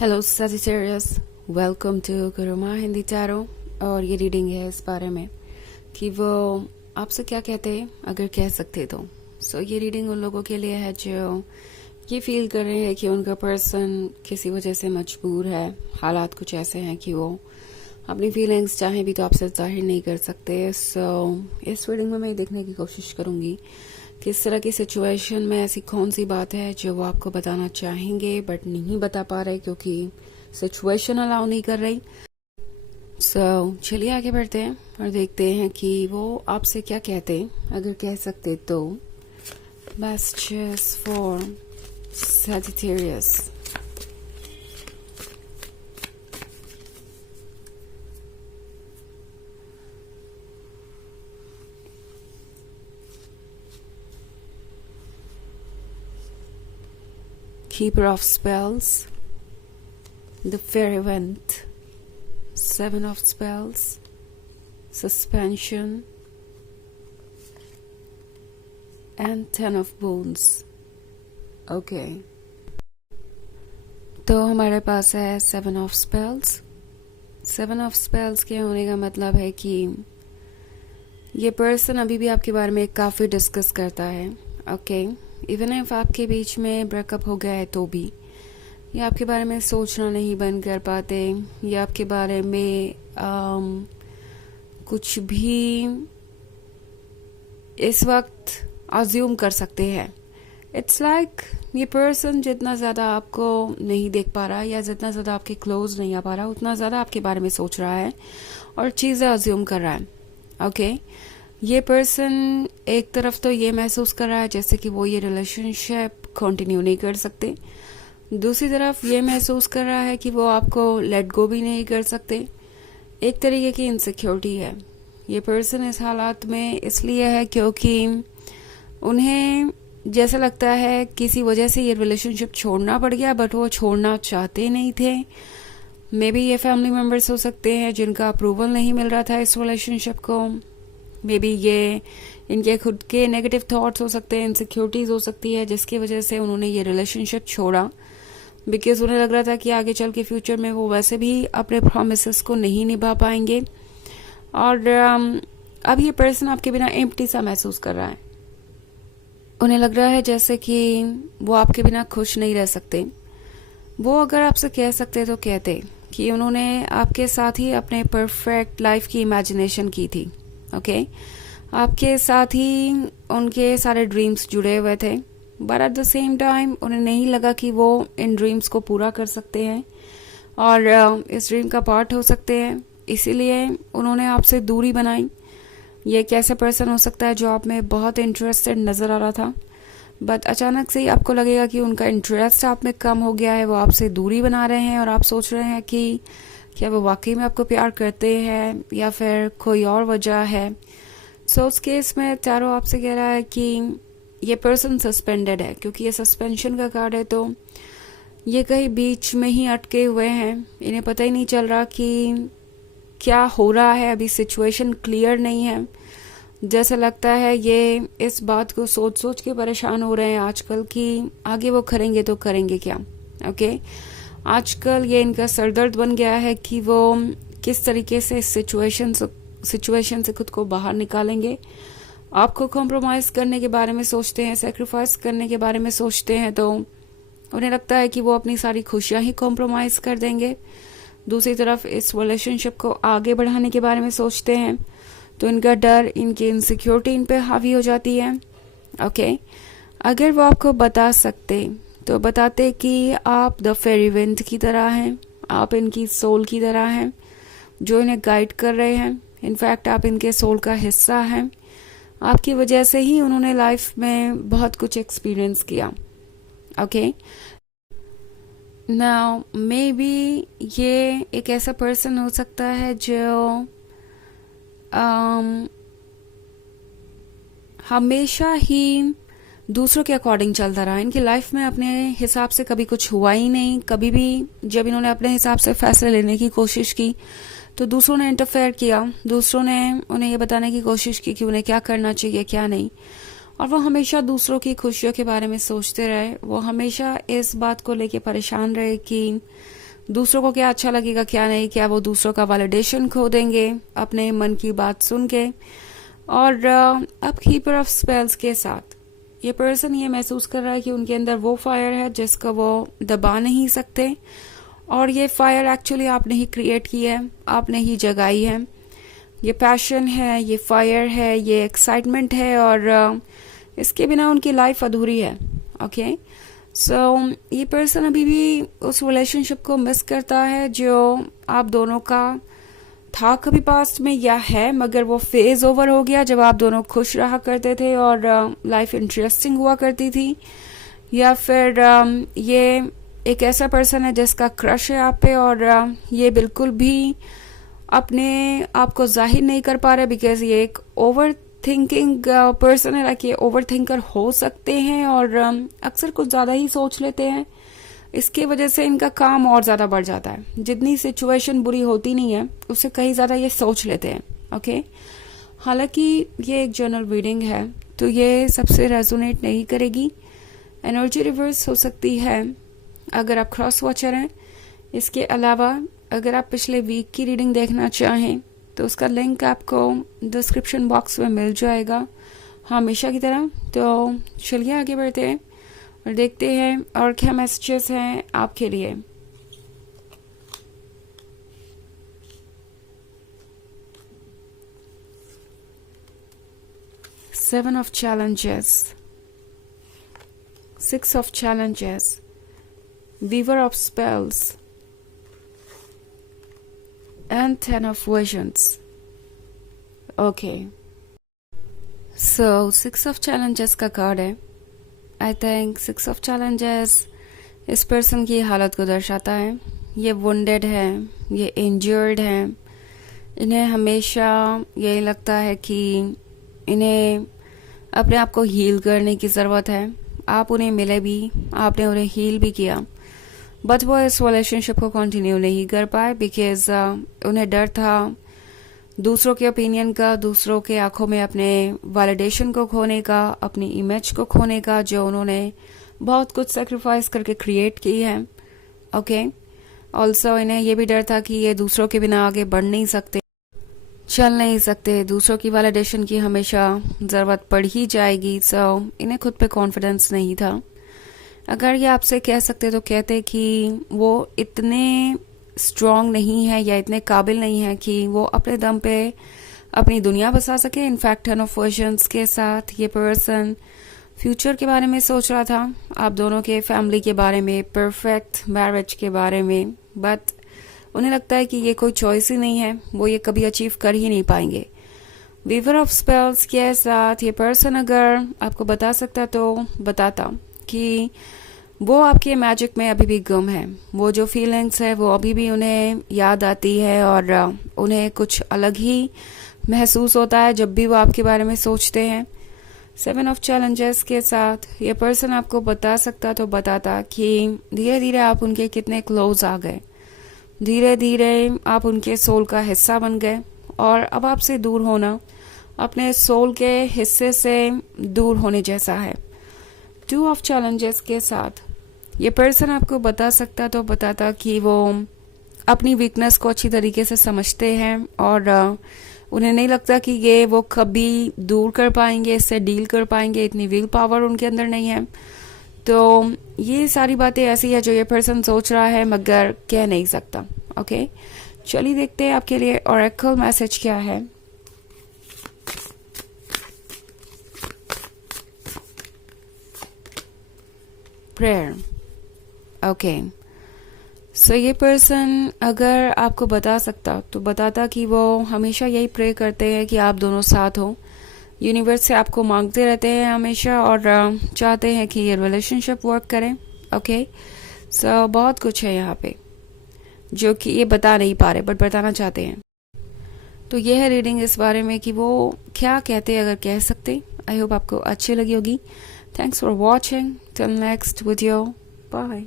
Hello Sagittarius, welcome to Guruma Hindi tarot. और ये reading है इस बारे में कि वो आपसे क्या कहते हैं अगर कह सकते तो। ये रीडिंग उन लोगों के लिए है जो ये फील कर रहे हैं कि उनका पर्सन किसी वजह से मजबूर है। हालात कुछ ऐसे हैं कि वो अपनी फीलिंग्स चाहे भी तो आपसे जाहिर नहीं कर सकते। इस रीडिंग में मैं देखने की कोशिश करूँगी किस तरह की सिचुएशन में ऐसी कौन सी बात है जो वो आपको बताना चाहेंगे बट नहीं बता पा रहे क्योंकि सिचुएशन अलाउ नहीं कर रही। चलिए आगे बढ़ते हैं और देखते हैं कि वो आपसे क्या कहते अगर कह सकते तो। Messages for Sagittarius. Keeper of Spells, the Fair Event, Seven of Spells, Suspension, and Ten of Wands. Okay. तो हमारे पास है seven of spells. Seven of spells के होने का मतलब है कि ये पर्सन अभी भी आपके बारे में काफ़ी डिस्कस करता है। ओके, इवन इफ आपके बीच में ब्रेकअप हो गया है तो भी ये आपके बारे में सोचना नहीं बंद कर पाते। ये आपके बारे में कुछ भी इस वक्त अज्यूम कर सकते हैं। इट्स लाइक ये पर्सन जितना ज़्यादा आपको नहीं देख पा रहा या जितना ज़्यादा आपके क्लोज नहीं आ पा रहा उतना ज़्यादा आपके बारे में सोच रहा है और चीज़ें अज्यूम कर रहा है। ओके, ये पर्सन एक तरफ तो ये महसूस कर रहा है जैसे कि वो ये रिलेशनशिप कंटिन्यू नहीं कर सकते, दूसरी तरफ ये महसूस कर रहा है कि वो आपको लेट गो भी नहीं कर सकते। एक तरीके की इनसिक्योरिटी है। ये पर्सन इस हालात में इसलिए है क्योंकि उन्हें जैसा लगता है किसी वजह से ये रिलेशनशिप छोड़ना पड़ गया बट वो छोड़ना चाहते नहीं थे। मे बी ये फैमिली मेम्बर्स हो सकते हैं जिनका अप्रूवल नहीं मिल रहा था इस रिलेशनशिप को। मे बी ये इनके खुद के नेगेटिव थॉट्स हो सकते हैं, इनसिक्योरिटीज हो सकती है जिसकी वजह से उन्होंने ये रिलेशनशिप छोड़ा बिकॉज उन्हें लग रहा था कि आगे चल के फ्यूचर में वो वैसे भी अपने प्रॉमिसेस को नहीं निभा पाएंगे। और अब ये पर्सन आपके बिना एम्प्टी सा महसूस कर रहा है। उन्हें लग रहा है जैसे कि वो आपके बिना खुश नहीं रह सकते। वो अगर आपसे कह सकते तो कहते कि उन्होंने आपके साथ ही अपने परफेक्ट लाइफ की इमेजिनेशन की थी। ओके, आपके साथ ही उनके सारे ड्रीम्स जुड़े हुए थे but at the same time उन्हें नहीं लगा कि वो इन ड्रीम्स को पूरा कर सकते हैं और इस ड्रीम का पार्ट हो सकते हैं, इसीलिए उन्होंने आपसे दूरी बनाई। ये एक ऐसा पर्सन हो सकता है जो आप में बहुत इंटरेस्टेड नज़र आ रहा था बट अचानक से ही आपको लगेगा कि उनका इंटरेस्ट आप में कम हो गया है, वो आपसे दूरी बना रहे हैं और आप सोच रहे हैं कि क्या वो वाकई में आपको प्यार करते हैं या फिर कोई और वजह है। उस केस में टैरो आपसे कह रहा है कि ये पर्सन सस्पेंडेड है क्योंकि ये सस्पेंशन का कार्ड है। तो ये कहीं बीच में ही अटके हुए हैं, इन्हें पता ही नहीं चल रहा कि क्या हो रहा है। अभी सिचुएशन क्लियर नहीं है। जैसा लगता है ये इस बात को सोच सोच के परेशान हो रहे हैं आजकल कि आगे वो करेंगे तो करेंगे क्या। ओके, आजकल ये इनका सरदर्द बन गया है कि वो किस तरीके से इस सिचुएशन से खुद को बाहर निकालेंगे। आपको कॉम्प्रोमाइज करने के बारे में सोचते हैं, सेक्रीफाइस करने के बारे में सोचते हैं तो उन्हें लगता है कि वो अपनी सारी खुशियां ही कॉम्प्रोमाइज कर देंगे। दूसरी तरफ इस रिलेशनशिप को आगे बढ़ाने के बारे में सोचते हैं तो इनका डर, इनकी इनसिक्योरिटी इन पे हावी हो जाती है। ओके, अगर वो आपको बता सकते तो बताते कि आप द फेरी विंड की तरह हैं, आप इनकी सोल की तरह हैं जो इन्हें गाइड कर रहे हैं। इनफैक्ट आप इनके सोल का हिस्सा हैं। आपकी वजह से ही उन्होंने लाइफ में बहुत कुछ एक्सपीरियंस किया। ओके, नाउ मे बी ये एक ऐसा पर्सन हो सकता है जो हमेशा ही दूसरों के अकॉर्डिंग चलता रहा। इनकी लाइफ में अपने हिसाब से कभी कुछ हुआ ही नहीं। कभी भी जब इन्होंने अपने हिसाब से फैसले लेने की कोशिश की तो दूसरों ने इंटरफेयर किया, दूसरों ने उन्हें ये बताने की कोशिश की कि उन्हें क्या करना चाहिए क्या नहीं। और वो हमेशा दूसरों की खुशियों के बारे में सोचते रहे। वो हमेशा इस बात को लेके परेशान रहे कि दूसरों को क्या अच्छा लगेगा क्या नहीं, क्या वो दूसरों का वैलिडेशन खो देंगे अपने मन की बात सुन के। और अब कीपर ऑफ स्पेल्स के साथ ये पर्सन ये महसूस कर रहा है कि उनके अंदर वो फायर है जिसका वो दबा नहीं सकते, और ये फायर एक्चुअली आपने ही क्रिएट की है, आपने ही जगाई है। ये पैशन है, ये फायर है, ये एक्साइटमेंट है, और इसके बिना उनकी लाइफ अधूरी है। ओके सो ये पर्सन अभी भी उस रिलेशनशिप को मिस करता है जो आप दोनों का था कभी पास्ट में या है, मगर वो फेज ओवर हो गया जब आप दोनों खुश रहा करते थे और लाइफ इंटरेस्टिंग हुआ करती थी। या फिर ये एक ऐसा पर्सन है जिसका क्रश है आप पे, और ये बिल्कुल भी अपने आप को जाहिर नहीं कर पा रहे बिकॉज ये एक ओवर थिंकिंग पर्सन है। लाइक ये ओवर थिंकर हो सकते हैं और अक्सर कुछ ज़्यादा ही सोच लेते हैं। इसकी वजह से इनका काम और ज़्यादा बढ़ जाता है। जितनी सिचुएशन बुरी होती नहीं है उससे कहीं ज़्यादा ये सोच लेते हैं। ओके हालांकि ये एक जनरल रीडिंग है तो ये सबसे रेजोनेट नहीं करेगी। एनर्जी रिवर्स हो सकती है अगर आप क्रॉस वॉचर हैं। इसके अलावा अगर आप पिछले वीक की रीडिंग देखना चाहें तो उसका लिंक आपको डिस्क्रिप्शन बॉक्स में मिल जाएगा हमेशा की तरह। तो चलिए आगे बढ़ते हैं और देखते हैं और क्या मैसेजेस हैं आपके लिए। Seven of challenges, six of challenges, weaver of spells and 10 of visions. Okay. So, 6 of challenges का कार्ड है। I think 6 of challenges इस पर्सन की हालत को दर्शाता है। ये wounded है, ये injured है। इन्हें हमेशा यही लगता है कि इन्हें अपने आप को हील करने की ज़रूरत है। आप उन्हें मिले भी, आपने उन्हें हील भी किया, बट वो इस रिलेशनशिप को कंटिन्यू नहीं कर पाए बिकॉज उन्हें डर था दूसरों के ओपिनियन का, दूसरों के आंखों में अपने वैलिडेशन को खोने का, अपनी इमेज को खोने का जो उन्होंने बहुत कुछ सेक्रीफाइस करके क्रिएट की है। ओके ऑल्सो इन्हें ये भी डर था कि ये दूसरों के बिना आगे बढ़ नहीं सकते, चल नहीं सकते, दूसरों की वैलिडेशन की हमेशा ज़रूरत पड़ ही जाएगी। सो इन्हें खुद पे कॉन्फिडेंस नहीं था। अगर ये आपसे कह सकते तो कहते कि वो इतने स्ट्रॉन्ग नहीं है या इतने काबिल नहीं है कि वो अपने दम पे अपनी दुनिया बसा सके। इनफैक्ट 10 ऑफ वर्जन्स के साथ ये पर्सन फ्यूचर के बारे में सोच रहा था, आप दोनों के फैमिली के बारे में, परफेक्ट मैरिज के बारे में, बट उन्हें लगता है कि ये कोई चॉइस ही नहीं है, वो ये कभी अचीव कर ही नहीं पाएंगे। वीवर ऑफ स्पेल्स के साथ ये पर्सन अगर आपको बता सकता तो बताता कि वो आपके मैजिक में अभी भी गुम है। वो जो फीलिंग्स है वो अभी भी उन्हें याद आती है और उन्हें कुछ अलग ही महसूस होता है जब भी वो आपके बारे में सोचते हैं। 7 ऑफ चैलेंजेस के साथ ये पर्सन आपको बता सकता तो बताता कि धीरे धीरे आप उनके कितने क्लोज आ गए, धीरे धीरे आप उनके सोल का हिस्सा बन गए, और अब आपसे दूर होना अपने सोल के हिस्से से दूर होने जैसा है। 2 ऑफ चैलेंजेस के साथ ये पर्सन आपको बता सकता तो बताता कि वो अपनी वीकनेस को अच्छी तरीके से समझते हैं और उन्हें नहीं लगता कि ये वो कभी दूर कर पाएंगे, इससे डील कर पाएंगे, इतनी विल पावर उनके अंदर नहीं है। तो ये सारी बातें ऐसी है जो ये पर्सन सोच रहा है मगर कह नहीं सकता। ओके चलिए देखते हैं आपके लिए ऑरेकल मैसेज क्या है। प्रेयर। ओके सो ये पर्सन अगर आपको बता सकता तो बताता कि वो हमेशा यही प्रे करते हैं कि आप दोनों साथ हो, यूनिवर्स से आपको मांगते रहते हैं हमेशा और चाहते हैं कि ये रिलेशनशिप वर्क करे। ओके सो बहुत कुछ है यहाँ पे जो कि ये बता नहीं पा रहे बट बताना चाहते हैं। तो ये है रीडिंग इस बारे में कि वो क्या कहते अगर कह सकते। आई होप आपको अच्छी लगी होगी। Thanks for watching, till next video, bye.